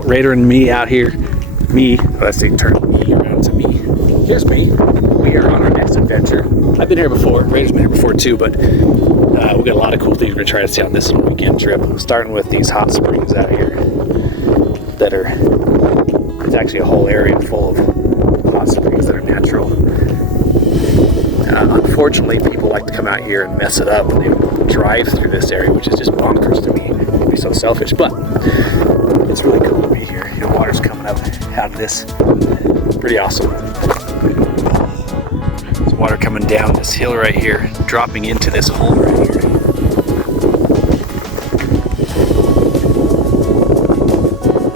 out, Raider and me out here. Let's say turn me around to me. Here's me. We are on our next adventure. I've been here before. Raider's been here before too, but we've got a lot of cool things we're gonna try to see on this little weekend trip. Starting with these hot springs out here that are, it's actually a whole area full of hot springs that are natural. Unfortunately, people like to come out here and mess it up when they drive through this area, which is just bonkers to me. It'd be so selfish, but it's really cool to be here. You know, water's coming up out of this. Pretty awesome. There's water coming down this hill right here, dropping into this hole right here.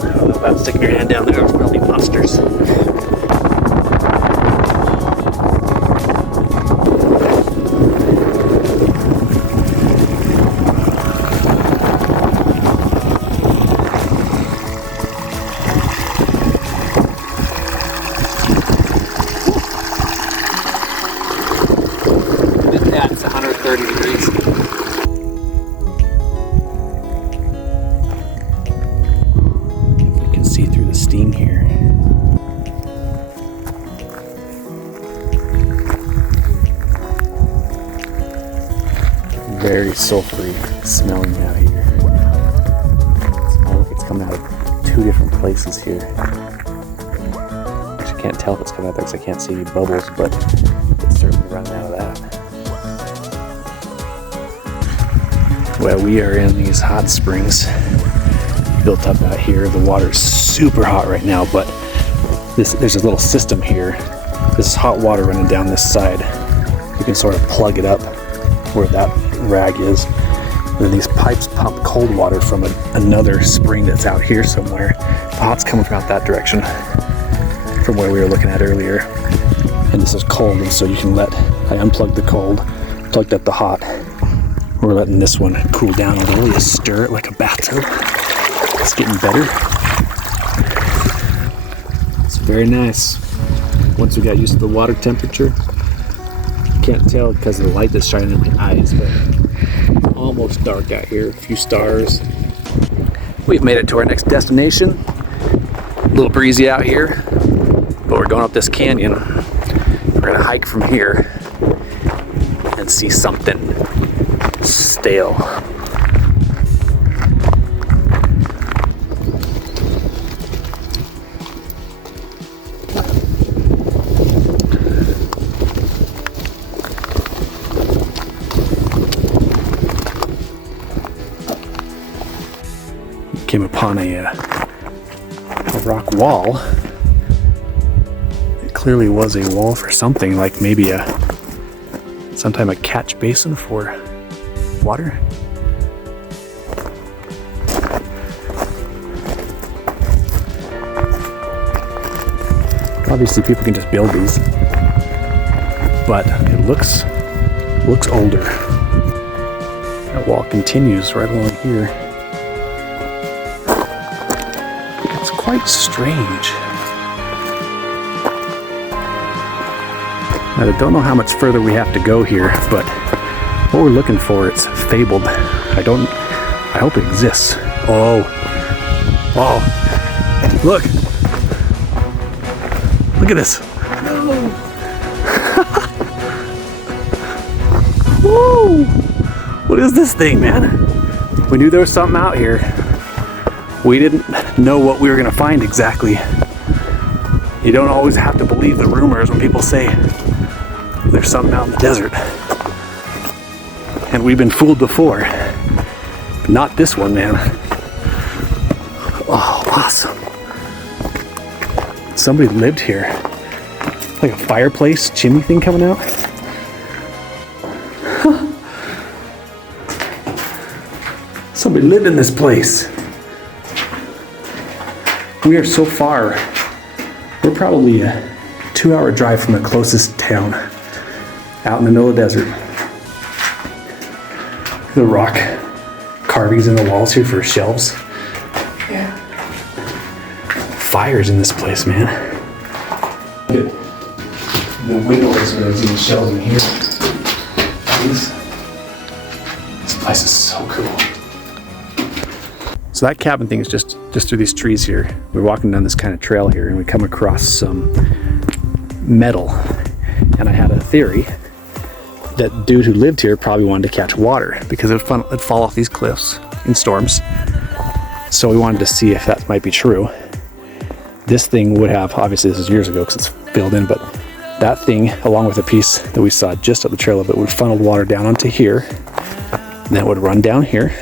I don't know about sticking your hand down there. It's probably monsters. It's 130 degrees. We can see through the steam here. Very sulfury smelling out here. It smells like it's coming out of two different places here. Actually, can't tell if it's coming out there because I can't see any bubbles, but it's certainly running out of that. Well, we are in these hot springs built up out here. The water's super hot right now, but there's a little system here. This is hot water running down this side. You can sort of plug it up where that rag is. And then these pipes pump cold water from another spring that's out here somewhere. The hot's coming from out that direction from where we were looking at earlier. And this is cold, and so you can I unplugged the cold, plugged up the hot. We're letting this one cool down a little. You stir it like a bathtub. It's getting better. It's very nice. Once we got used to the water temperature, can't tell because of the light that's shining in my eyes, but almost dark out here. A few stars. We've made it to our next destination. A little breezy out here, but we're going up this canyon. We're gonna hike from here and see something stale. Came upon a rock wall. It clearly was a wall for something, like maybe sometime a catch basin for water. Obviously people can just build these, but it looks older. That wall continues right along here. It's quite strange. Now, I don't know how much further we have to go here, but what we're looking for, it's fabled. I hope it exists. Oh, look at this. Whoa, what is this thing, man? We knew there was something out here. We didn't know what we were gonna find exactly. You don't always have to believe the rumors when people say there's something out in the desert. And we've been fooled before. But not this one, man. Oh, awesome. Somebody lived here. Like a fireplace chimney thing coming out. Somebody lived in this place. We are so far. We're probably a 2-hour drive from the closest town, out in the middle of the desert. The rock carvings in the walls here for shelves. Yeah. Fires in this place, man. Look at the windows and the shelves in here. This place is so cool. So that cabin thing is just through these trees here. We're walking down this kind of trail here and we come across some metal. And I had a theory that dude who lived here probably wanted to catch water because it'd fall off these cliffs in storms. So we wanted to see if that might be true. This thing would have, obviously this is years ago because it's filled in, but that thing, along with a piece that we saw just up the trail of it, would funnel water down onto here. And then it would run down here.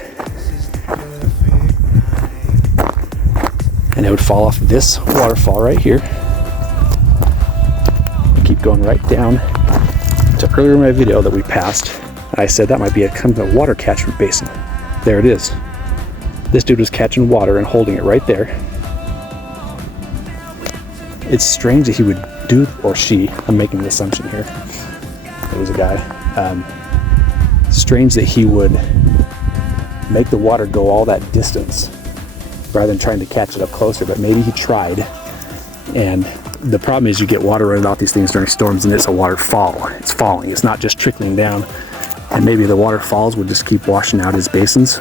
And it would fall off this waterfall right here. Keep going right down to earlier in my video that we passed. I said that might be a kind of a water catchment basin. There it is. This dude was catching water and holding it right there. It's strange that he would do, or she, I'm making an assumption here. It was a guy. Strange that he would make the water go all that distance rather than trying to catch it up closer, but maybe he tried. And the problem is you get water running off these things during storms and it's a waterfall. It's falling, it's not just trickling down. And maybe the waterfalls would just keep washing out his basins.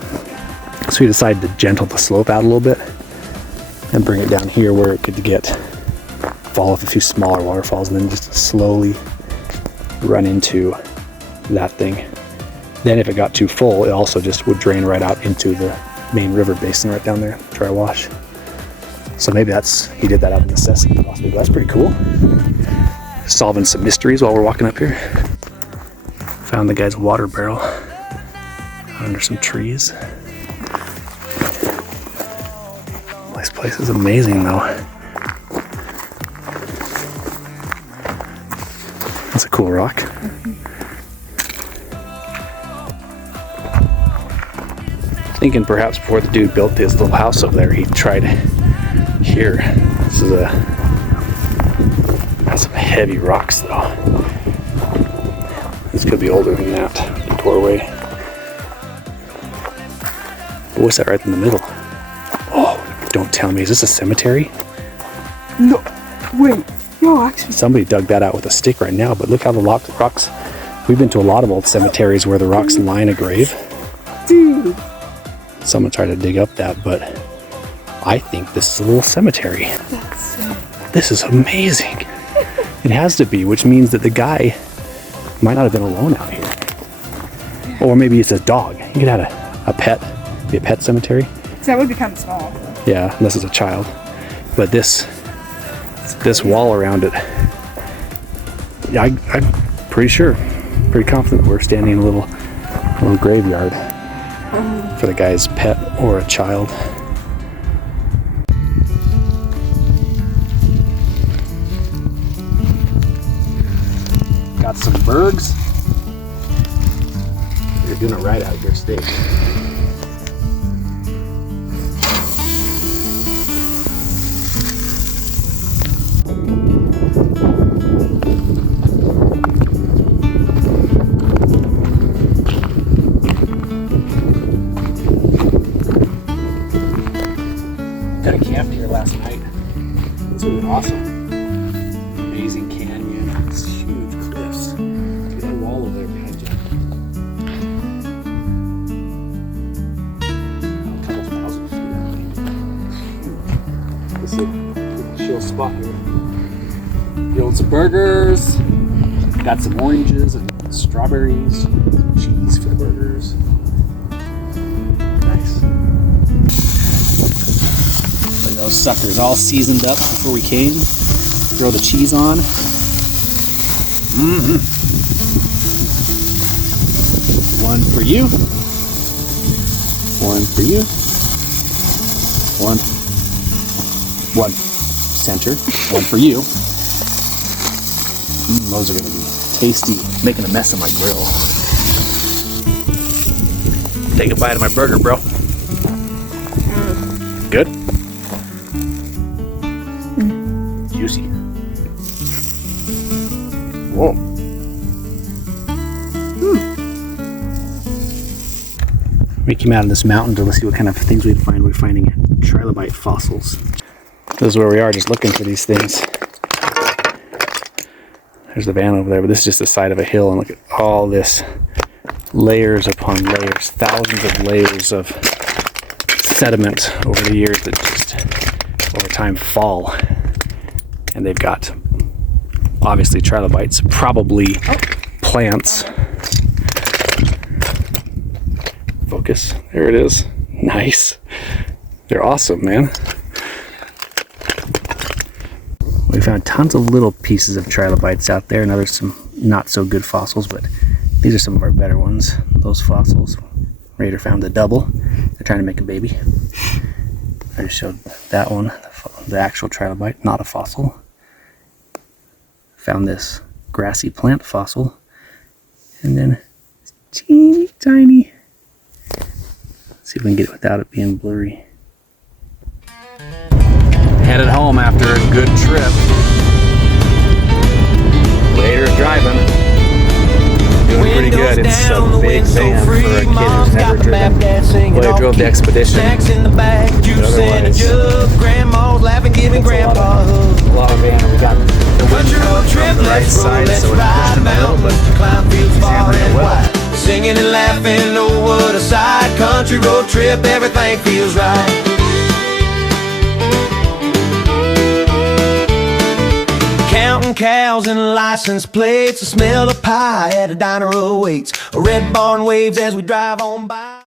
So he decided to gentle the slope out a little bit and bring it down here where it could fall off a few smaller waterfalls and then just slowly run into that thing. Then if it got too full, it also just would drain right out into the main river basin right down there, dry wash. So maybe he did that out of necessity possibly. That's pretty cool. Solving some mysteries while we're walking up here. Found the guy's water barrel under some trees. This place is amazing though. That's a cool rock. Thinking perhaps before the dude built his little house over there, he tried here. This is has some heavy rocks though. This could be older than that. It tore away. What's that right in the middle? Oh, don't tell me. Is this a cemetery? No, wait. No, actually. Somebody dug that out with a stick right now, but look how the rocks. We've been to a lot of old cemeteries where the rocks line a grave. Dude. Someone tried to dig up that, but I think this is a little cemetery. That's sick. This is amazing. It has to be, which means that the guy might not have been alone out here. Yeah. Or maybe it's a dog. You could have a pet, be a pet cemetery. So that would become small. Yeah, unless it's a child. But this wall around it, yeah, I'm pretty sure, pretty confident we're standing in a little graveyard for the guy's pet or a child. Got some bergs. You're doing it right out of your state. Got a camped here last night. It's really awesome. Amazing canyon. It's huge cliffs. Look at that wall over there behind you. A couple thousand feet. This is a chill spot here. Get some burgers. Got some oranges and strawberries. Some cheese for the burgers. Nice. Look at those suckers all seasoned up before we came. Throw the cheese on. Mm-hmm. One for you. One for you. One center. One for you. Those are going to be tasty. Making a mess of my grill. Take a bite of my burger, bro. Good? Juicy. Whoa. We came out on this mountain to see what kind of things we'd find. We're finding trilobite fossils. This is where we are, just looking for these things. There's the van over there, but this is just the side of a hill, and look at all this. Layers upon layers, thousands of layers of sediment over the years that just over time fall. And they've got obviously trilobites, probably plants. Focus, there it is. Nice. They're awesome, man. We found tons of little pieces of trilobites out there, and there's some not so good fossils, but these are some of our better ones. Those fossils. Raider found the double. They're trying to make a baby. I just showed that one, the actual trilobite, not a fossil. Found this grassy plant fossil, and then teeny tiny. Let's see if we can get it without it being blurry. Headed home after a good trip. Later driving. Doing pretty good. It's a big van for a kid who's never driven. Well, I drove the Expedition. But otherwise, it's a lot of van. We got the windshield on the right side, so it's pushing a little, but he's handling it well. Singing and laughing, oh what a sight. Country road trip, everything feels right. Counting cows and license plates, the smell of pie at a diner awaits. A red barn waves as we drive on by.